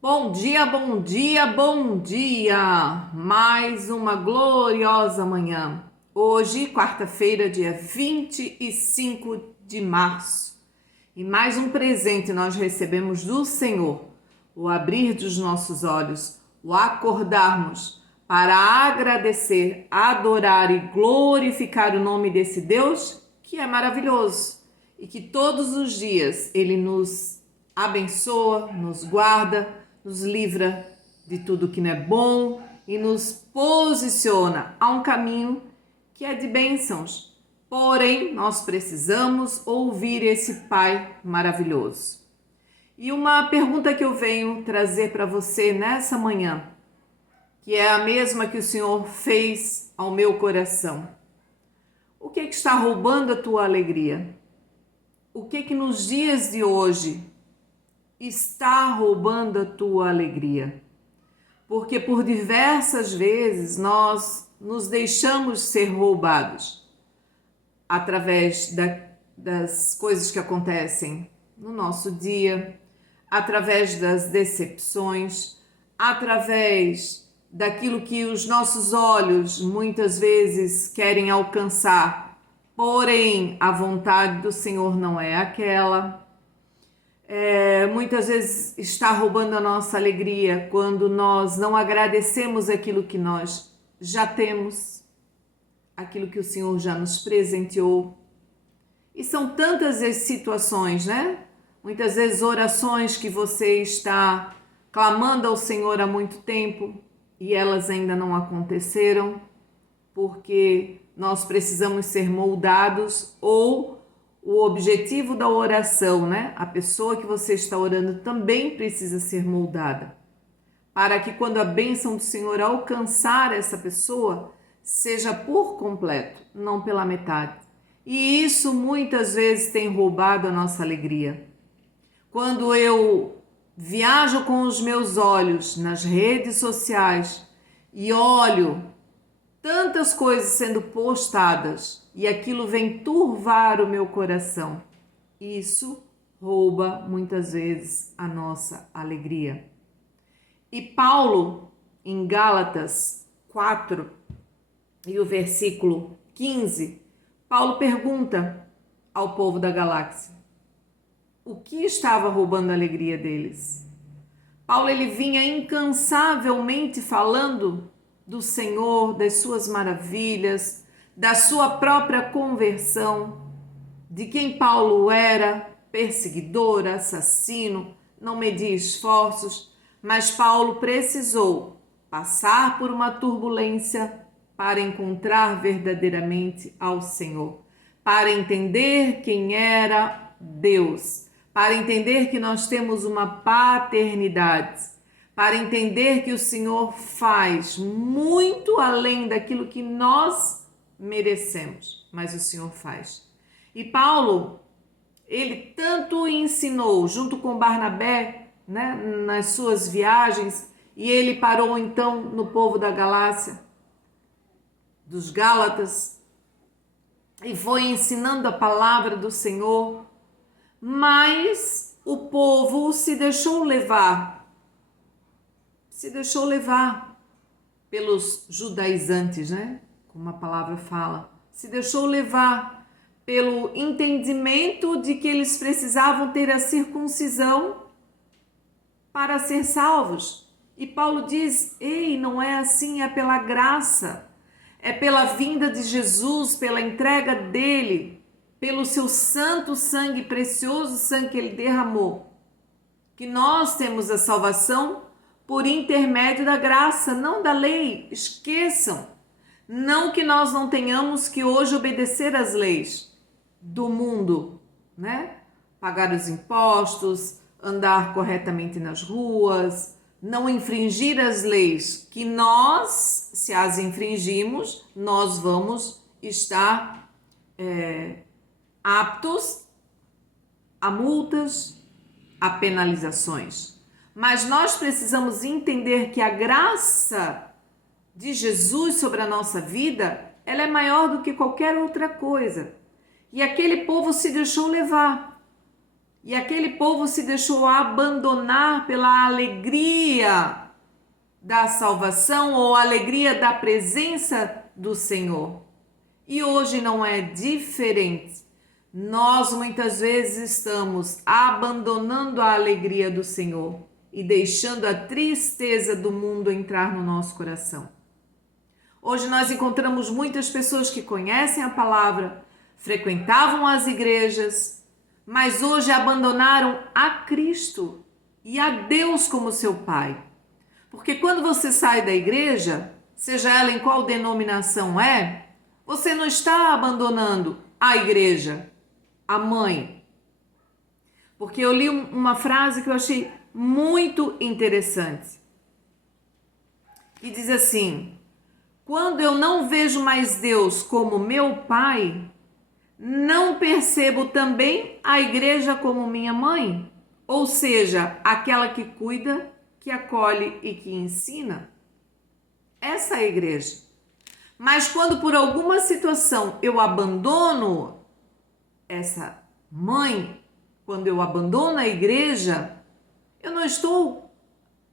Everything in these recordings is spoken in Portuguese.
Bom dia, bom dia, bom dia! Mais uma gloriosa manhã. Hoje, quarta-feira, dia 25 de março. E mais um presente nós recebemos do Senhor, o abrir dos nossos olhos, o acordarmos para agradecer, adorar e glorificar o nome desse Deus que é maravilhoso e que todos os dias Ele nos abençoa, nos guarda, nos livra de tudo que não é bom e nos posiciona a um caminho que é de bênçãos. Porém, nós precisamos ouvir esse Pai maravilhoso. E uma pergunta que eu venho trazer para você nessa manhã, que é a mesma que o Senhor fez ao meu coração. O que está roubando a tua alegria? O que nos dias de hoje está roubando a tua alegria? Porque por diversas vezes nós nos deixamos ser roubados através das coisas que acontecem no nosso dia, através das decepções, através daquilo que os nossos olhos muitas vezes querem alcançar, porém a vontade do Senhor não é aquela. Muitas vezes está roubando a nossa alegria quando nós não agradecemos aquilo que nós já temos, aquilo que o Senhor já nos presenteou. E são tantas as situações, né? Muitas vezes orações que você está clamando ao Senhor há muito tempo e elas ainda não aconteceram, porque nós precisamos ser moldados, ou o objetivo da oração, né? A pessoa que você está orando também precisa ser moldada, para que quando a bênção do Senhor alcançar essa pessoa, seja por completo, não pela metade. E isso muitas vezes tem roubado a nossa alegria. Quando eu viajo com os meus olhos nas redes sociais e olho tantas coisas sendo postadas e aquilo vem turvar o meu coração, isso rouba muitas vezes a nossa alegria. E Paulo, em Gálatas 4 e o versículo 15, Paulo pergunta ao povo da galáxia o que estava roubando a alegria deles. Paulo ele vinha incansavelmente falando do Senhor, das suas maravilhas, da sua própria conversão, de quem Paulo era, perseguidor, assassino, não media esforços, mas Paulo precisou passar por uma turbulência para encontrar verdadeiramente ao Senhor, para entender quem era Deus, para entender que nós temos uma paternidade, para entender que o Senhor faz muito além daquilo que nós merecemos, mas o Senhor faz. E Paulo, ele tanto ensinou junto com Barnabé, né, nas suas viagens, e ele parou então no povo da Galácia, dos Gálatas, e foi ensinando a palavra do Senhor, mas o povo se deixou levar pelos judaizantes, né? Como a palavra fala, se deixou levar pelo entendimento de que eles precisavam ter a circuncisão para ser salvos. E Paulo diz: ei, não é assim, é pela graça, é pela vinda de Jesus, pela entrega dele, pelo seu santo sangue, precioso sangue que ele derramou, que nós temos a salvação por intermédio da graça, não da lei. Esqueçam, não que nós não tenhamos que hoje obedecer às leis do mundo, né? Pagar os impostos, andar corretamente nas ruas, não infringir as leis, que nós, se as infringimos, nós vamos estar aptos a multas, a penalizações. Mas nós precisamos entender que a graça de Jesus sobre a nossa vida, ela é maior do que qualquer outra coisa. E aquele povo se deixou levar. E aquele povo se deixou abandonar pela alegria da salvação ou alegria da presença do Senhor. E hoje não é diferente. Nós muitas vezes estamos abandonando a alegria do Senhor e deixando a tristeza do mundo entrar no nosso coração. Hoje nós encontramos muitas pessoas que conhecem a palavra, frequentavam as igrejas, mas hoje abandonaram a Cristo e a Deus como seu Pai. Porque quando você sai da igreja, seja ela em qual denominação é, você não está abandonando a igreja, a mãe. Porque eu li uma frase que eu achei muito interessante. Que diz assim: quando eu não vejo mais Deus como meu Pai, não percebo também a igreja como minha mãe? Ou seja, aquela que cuida, que acolhe e que ensina. Essa é a igreja. Mas quando por alguma situação eu abandono essa mãe, quando eu abandono a igreja, eu não estou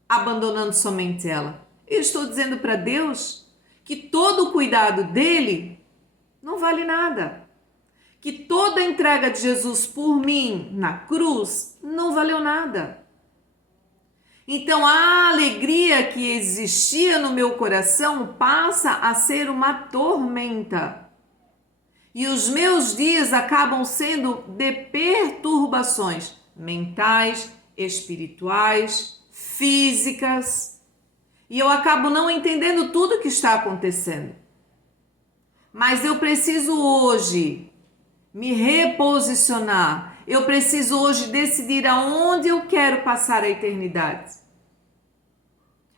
abandonando somente ela. Eu estou dizendo para Deus que todo o cuidado dele não vale nada. Que toda a entrega de Jesus por mim na cruz não valeu nada. Então a alegria que existia no meu coração passa a ser uma tormenta. E os meus dias acabam sendo de perturbações mentais, espirituais, físicas. E eu acabo não entendendo tudo o que está acontecendo. Mas eu preciso hoje me reposicionar. Eu preciso hoje decidir aonde eu quero passar a eternidade.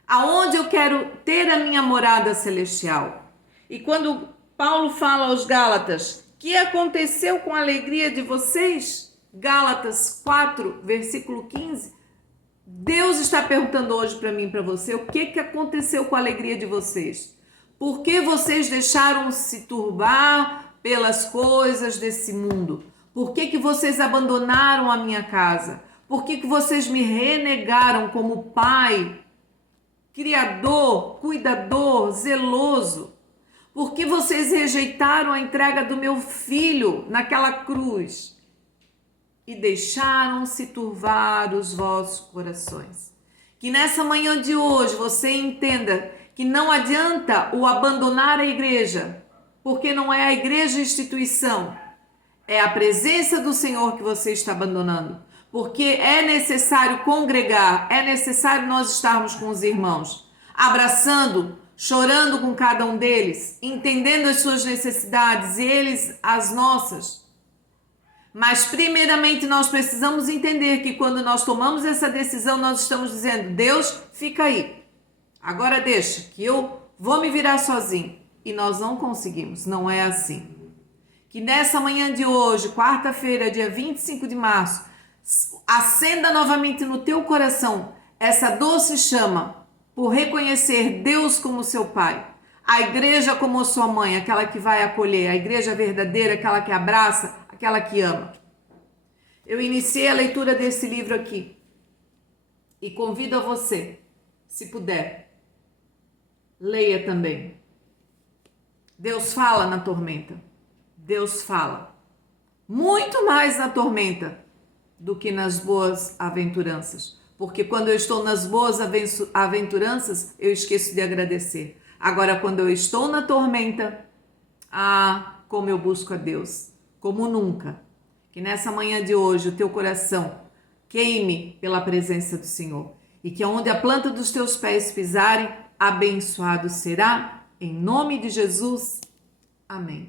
Aonde eu quero ter a minha morada celestial. E quando Paulo fala aos Gálatas, que aconteceu com a alegria de vocês? Gálatas 4, versículo 15. Deus está perguntando hoje para mim e para você, o que aconteceu com a alegria de vocês? Por que vocês deixaram se turbar pelas coisas desse mundo? Por que vocês abandonaram a minha casa? Por que vocês me renegaram como pai, criador, cuidador, zeloso? Por que vocês rejeitaram a entrega do meu filho naquela cruz? E deixaram se turvar os vossos corações. Que nessa manhã de hoje você entenda que não adianta o abandonar a igreja, porque não é a igreja instituição, é a presença do Senhor que você está abandonando. Porque é necessário congregar, é necessário nós estarmos com os irmãos, abraçando, chorando com cada um deles, entendendo as suas necessidades e eles as nossas. Mas primeiramente nós precisamos entender que quando nós tomamos essa decisão, nós estamos dizendo: Deus, fica aí. Agora deixa que eu vou me virar sozinho. E nós não conseguimos, não é assim. Que nessa manhã de hoje, quarta-feira, dia 25 de março, acenda novamente no teu coração essa doce chama por reconhecer Deus como seu Pai, a igreja como sua mãe, aquela que vai acolher, a igreja verdadeira, aquela que abraça, aquela que ama. Eu iniciei a leitura desse livro aqui e convido a você, se puder, leia também. Deus fala na tormenta. Deus fala muito mais na tormenta do que nas boas aventuranças. Porque quando eu estou nas boas aventuranças, eu esqueço de agradecer. Agora, quando eu estou na tormenta, como eu busco a Deus, como nunca. Que nessa manhã de hoje o teu coração queime pela presença do Senhor. E que onde a planta dos teus pés pisarem, abençoado será. Em nome de Jesus. Amém.